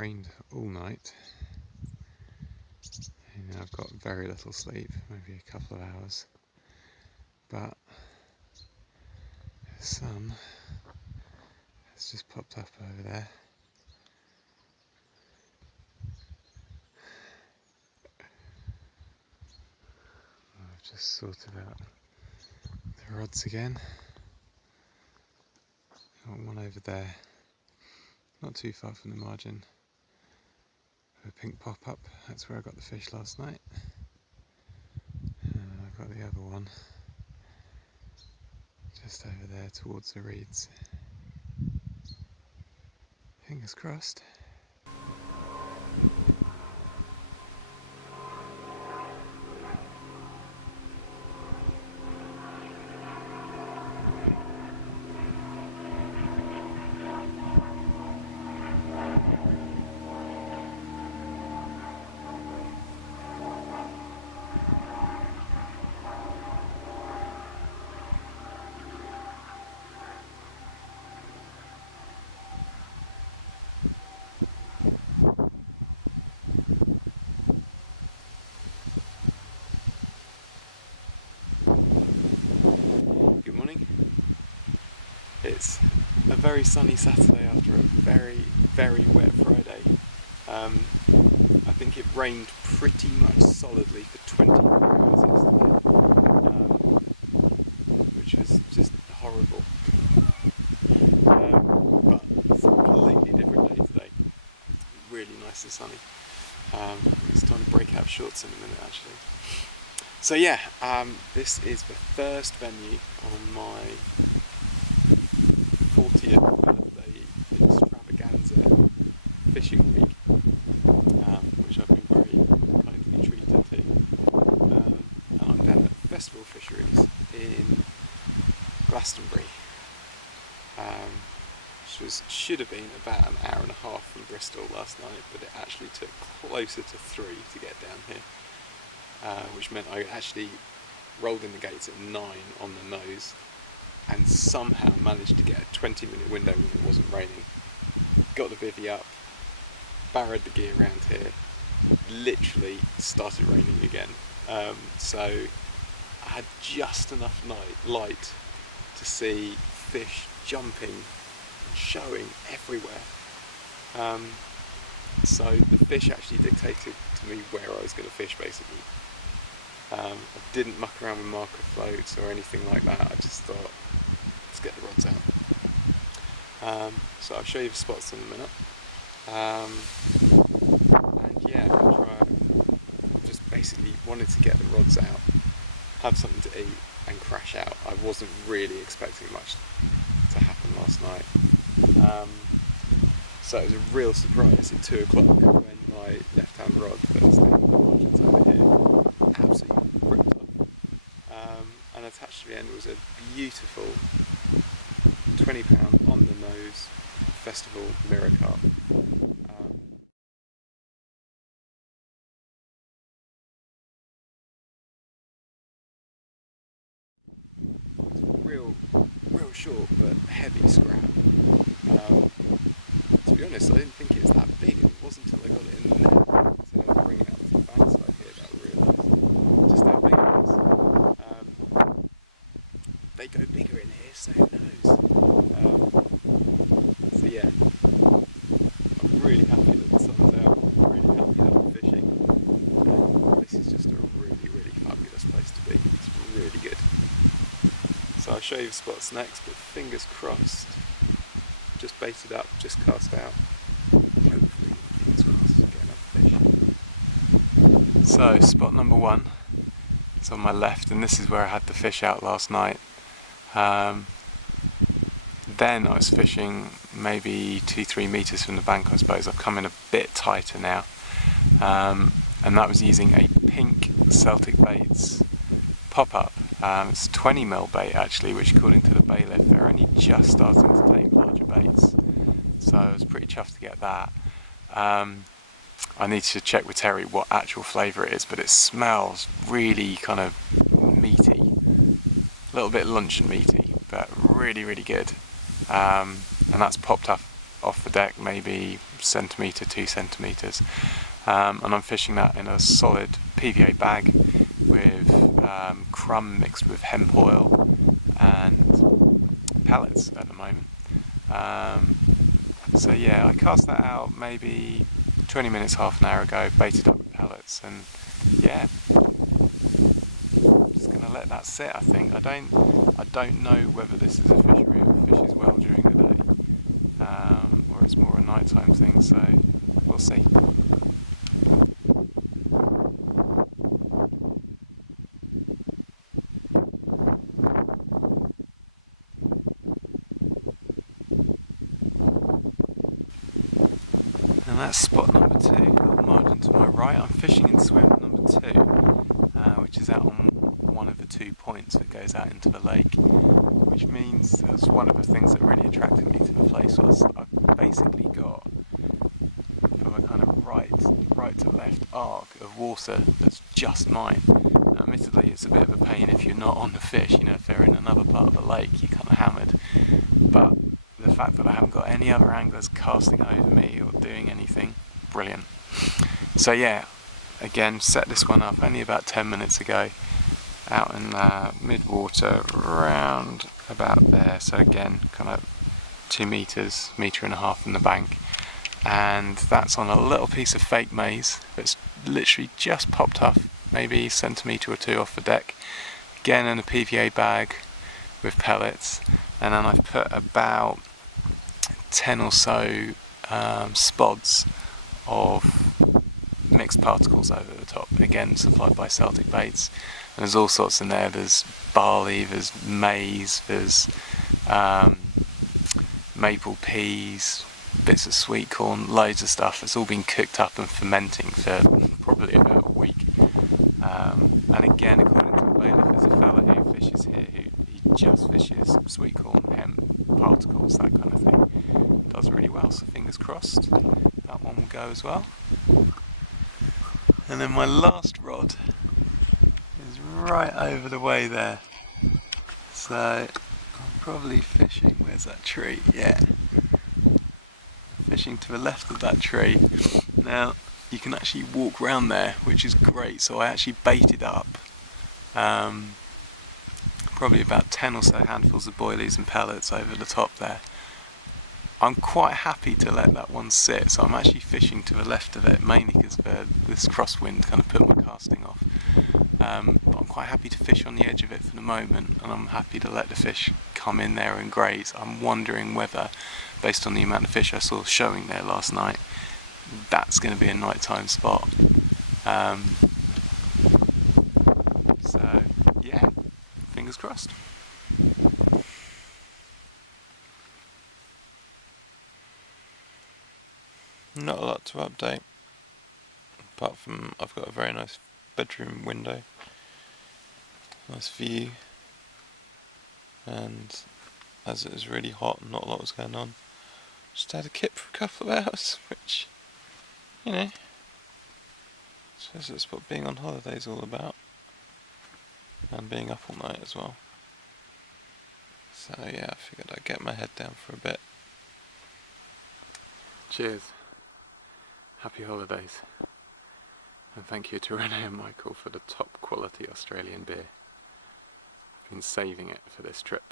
rained all night. I've got very little sleep, maybe a couple of hours, but the sun has just popped up over there. I've just sorted out the rods again. Got one over there, not too far from the margin, a pink pop-up. That's where I got the fish last night. And I've got the other one just over there towards the reeds. Fingers crossed. It's a very sunny Saturday after a very, very wet Friday. I think it rained pretty much solidly for 20 hours yesterday, which was just horrible. But it's a completely different day today. Really nice and sunny. It's time to break out shorts in a minute actually. So yeah, this is the first venue on my 40th birthday extravaganza fishing week, which I've been very kindly treated to. And I'm down at Festival Fishery in Glastonbury, which should have been about an hour and a half from Bristol last night, but it actually took closer to 3 to get down here, which meant I actually rolled in the gates at 9 on the nose and somehow managed to get a 20-minute window when it wasn't raining. Got the bivvy up, barrowed the gear around here, literally started raining again. So I had just enough light to see fish jumping, showing everywhere. So the fish actually dictated to me where I was going to fish basically. I didn't muck around with marker floats or anything like that. I just thought, let's get the rods out. So I'll show you the spots in a minute. And yeah, just basically wanted to get the rods out, have something to eat and crash out. I wasn't really expecting much to happen last night. So it was a real surprise at 2 o'clock when my left-hand rod first over here. Absolutely ripped up. And attached to the end was a beautiful 20-pound on the nose Festival mirror carp. Real short but heavy scrap. To be honest, I didn't think it was that big. It wasn't until I got it in the net. So I'm bringing it out to the bank side here that I realised just how big it was. They go bigger in here, so who knows. So yeah, I'm really happy that the sun's out. I'm really happy that I'm fishing. This is just a really, really fabulous place to be. It's really good. So I'll show you the spots next, but fingers crossed. Just baited up, just cast out. So spot number 1 is on my left, and this is where I had the fish out last night. Then I was fishing maybe 2-3 metres from the bank, I suppose. I've come in a bit tighter now, and that was using a pink Celtic Baits pop-up. It's a 20mm bait actually, which according to the bailiff they're only just starting to take larger baits, so I was pretty chuffed to get that. I need to check with Terry what actual flavour it is, but it smells really kind of meaty, a little bit luncheon meaty, but really, really good. And that's popped up off the deck, maybe centimetre, 2 centimetres, and I'm fishing that in a solid PVA bag with crumb mixed with hemp oil and pellets at the moment. So yeah, I cast that out maybe 20 minutes, half an hour ago, baited up with pellets, and yeah, I'm just gonna let that sit. I think I don't know whether this is a fishery that fishes well during the day, or it's more a nighttime thing. So we'll see. And that's spot number 2, margin to my right. I'm fishing in swim number 2, which is out on one of the 2 points that goes out into the lake, which means that's one of the things that really attracted me to the place. Was I've basically got from a kind of right to left arc of water that's just mine. Now, admittedly, it's a bit of a pain if you're not on the fish. You know, if they're in another part of the lake, you're kind of hammered. But the fact that I haven't got any other anglers casting over me or doing anything, brilliant. So yeah, again, set this one up only about 10 minutes ago, out in mid-water, around about there. So again, kind of 2 metres, metre and a half from the bank, and that's on a little piece of fake maize that's literally just popped up, maybe a centimetre or 2 off the deck. Again in a PVA bag with pellets, and then I've put about 10 or so spods of mixed particles over the top, again supplied by Celtic Baits. And there's all sorts in there. There's barley, there's maize, there's maple peas, bits of sweet corn, loads of stuff. It's all been cooked up and fermenting for probably about a week. And again, according to the bailiff, there's a fella who fishes here who just fishes sweet corn, hemp, particles, that kind of thing. Does really well, so fingers crossed that one will go as well. And then my last rod is right over the way there. So probably fishing, where's that tree? Yeah. Fishing to the left of that tree. Now you can actually walk around there, which is great. So I actually baited up probably about 10 or so handfuls of boilies and pellets over the top there. I'm quite happy to let that one sit, so I'm actually fishing to the left of it, mainly because this crosswind kind of put my casting off. But I'm quite happy to fish on the edge of it for the moment, and I'm happy to let the fish come in there and graze. I'm wondering whether, based on the amount of fish I saw showing there last night, that's going to be a nighttime spot. So yeah, fingers crossed. Not a lot to update, apart from I've got a very nice bedroom window, nice view, and as it was really hot and not a lot was going on, just had a kip for a couple of hours, which, you know, I suppose that's what being on holiday is all about, and being up all night as well. So yeah, I figured I'd get my head down for a bit. Cheers. Happy holidays. And thank you to Renee and Michael for the top quality Australian beer and saving it for this trip.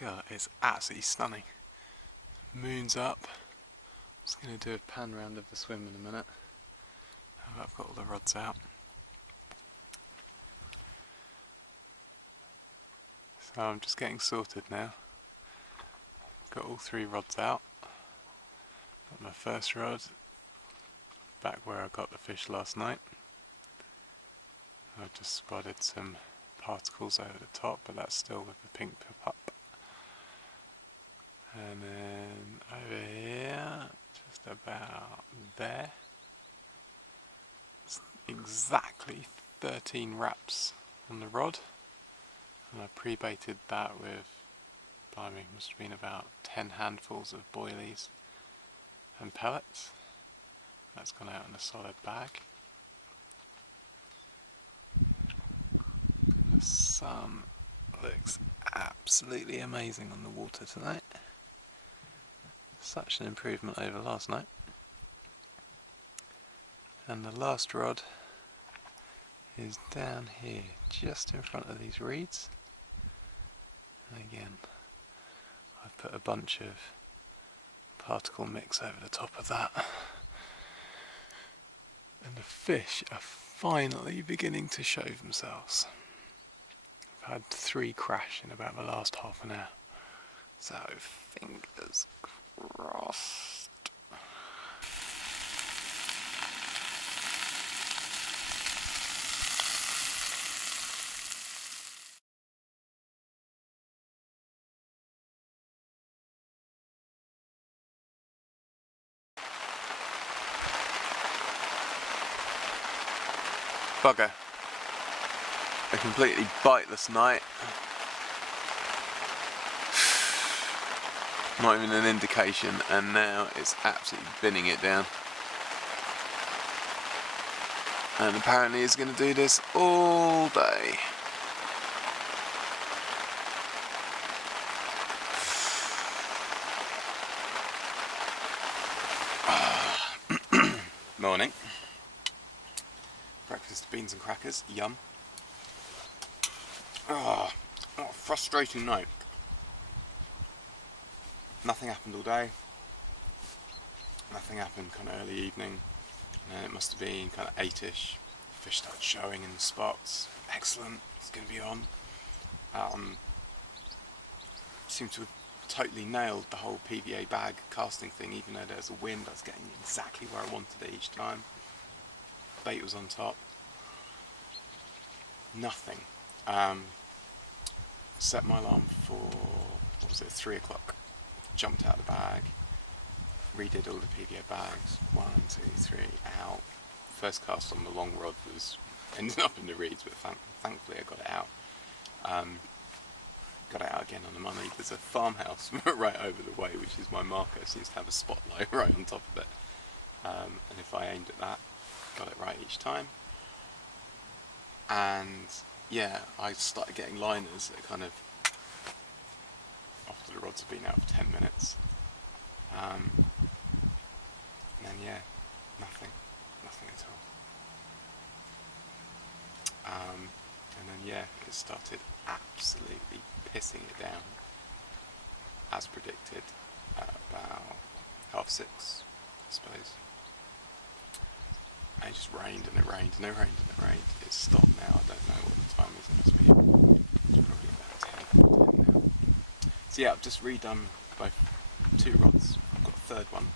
God, it's absolutely stunning. Moon's up. I'm just going to do a pan round of the swim in a minute. I've got all the rods out. So I'm just getting sorted now. Got all 3 rods out. Got my first rod back where I got the fish last night. I've just spotted some particles over the top, but that's still with the pink pip up. And then over here, just about there, it's exactly 13 wraps on the rod. And I pre-baited that with, must have been about 10 handfuls of boilies and pellets. That's gone out in a solid bag. looks absolutely amazing on the water tonight. Such an improvement over last night. And the last rod is down here, just in front of these reeds. And again, I've put a bunch of particle mix over the top of that. And the fish are finally beginning to show themselves. I've had 3 crash in about the last half an hour. So fingers crossed. Bugger. A completely biteless night. Not even an indication, and now it's absolutely binning it down. And apparently it's going to do this all day. Morning. Breakfast, beans and crackers, yum. What a frustrating night. Nothing happened all day. Nothing happened kind of early evening. And it must have been kind of 8ish. Fish started showing in the spots. Excellent, it's going to be on. Seemed to have totally nailed the whole PVA bag casting thing, even though there was a wind. I was getting exactly where I wanted it each time. Bait was on top. Nothing. Set my alarm for 3 o'clock. Jumped out of the bag. Redid all the PVA bags. 1, 2, 3, out. First cast on the long rod ended up in the reeds, but thankfully I got it out. Got it out again on the money. There's a farmhouse right over the way, which is my marker. It seems to have a spotlight right on top of it. And if I aimed at that, got it right each time. And yeah, I started getting liners that kind of, after the rods have been out for 10 minutes. And then yeah, nothing at all. And then yeah, it started absolutely pissing it down, as predicted, at about 6:30, I suppose. And it just rained and it rained and it rained and it rained. It's stopped now, I don't know what the time is, it must be probably about 10 now. So yeah, I've just redone both 2 rods. I've got a third one,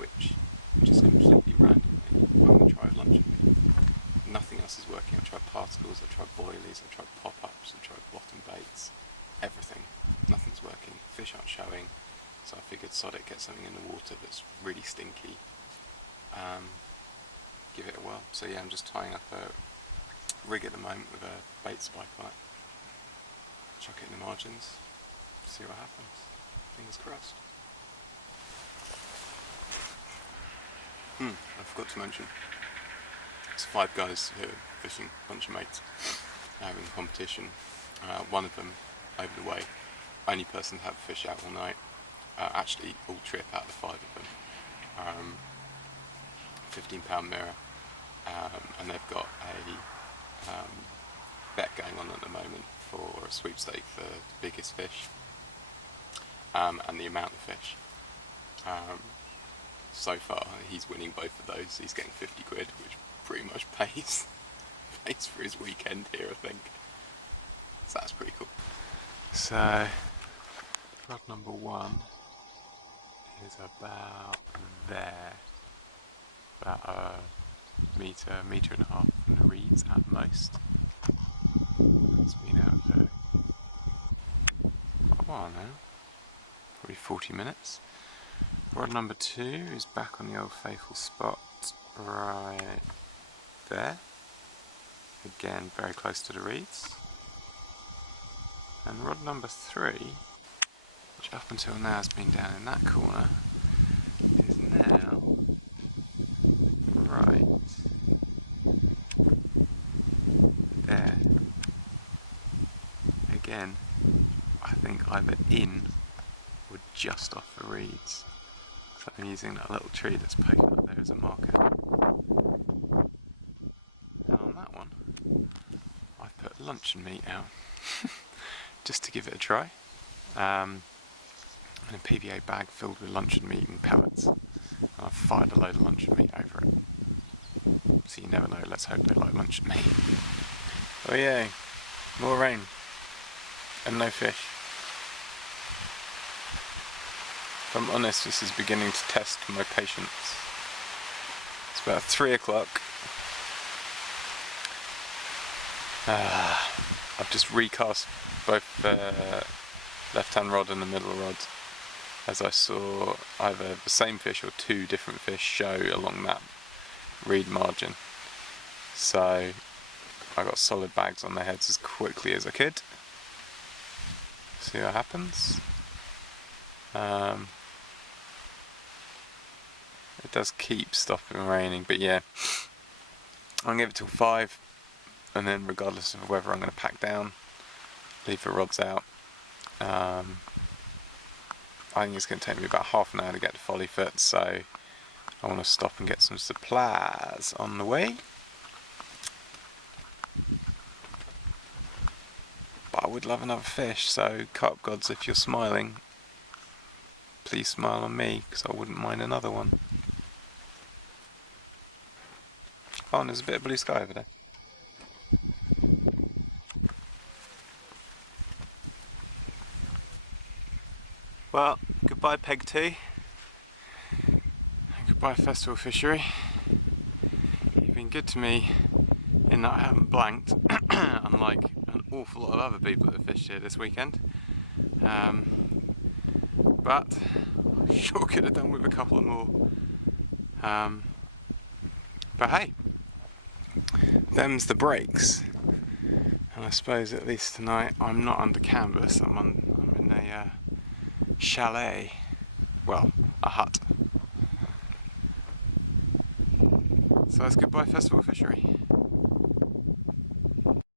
which just completely randomly, I'm going to try at lunch. Nothing else is working. I tried particles, I tried boilies, I tried pop-ups, I tried bottom baits, everything. Nothing's working. Fish aren't showing, so I figured sod it, get something in the water that's really stinky. Give it a whirl. So yeah, I'm just tying up a rig at the moment with a bait spike on it. Chuck it in the margins, see what happens. Fingers crossed. I forgot to mention, it's 5 guys who are fishing, a bunch of mates, having a competition. One of them, over the way, only person to have fish out all night, actually all trip out of the 5 of them. 15-pound mirror, and they've got a bet going on at the moment for a sweepstake for the biggest fish, and the amount of fish. So far, he's winning both of those. He's getting 50 quid, which pretty much pays for his weekend here, I think. So that's pretty cool. So, rod number 1 is about there. About a metre and a half from the reeds at most. It's been out for quite a while now, probably 40 minutes. Rod number 2 is back on the old faithful spot, right there. Again, very close to the reeds. And rod number 3, which up until now has been down in that corner, is now right there. So I'm using that little tree that's poking up there as a marker. And on that one, I've put luncheon meat out just to give it a try. And a PVA bag filled with luncheon meat and pellets. And I've fired a load of luncheon meat over it. So you never know, let's hope they like luncheon meat. Oh yay, more rain and no fish. If I'm honest, this is beginning to test my patience. It's about 3 o'clock. I've just recast both the left-hand rod and the middle rod, as I saw either the same fish or 2 different fish show along that reed margin. So I got solid bags on their heads as quickly as I could. See what happens. It does keep stopping raining, but yeah, I'm gonna give it till 5, and then regardless of whether I'm going to pack down, leave the rods out. I think it's going to take me about half an hour to get to Follyfoot, so I want to stop and get some supplies on the way. But I would love another fish, so carp gods, if you're smiling, please smile on me, because I wouldn't mind another one. Oh, and there's a bit of blue sky over there. Well, goodbye Peg 2. Goodbye Festival Fishery. You've been good to me in that I haven't blanked, unlike an awful lot of other people that have fished here this weekend. But sure could have done with a couple more. But hey, them's the breaks. And I suppose at least tonight I'm not under canvas, I'm in a chalet. Well, a hut. So that's goodbye Festival Fishery.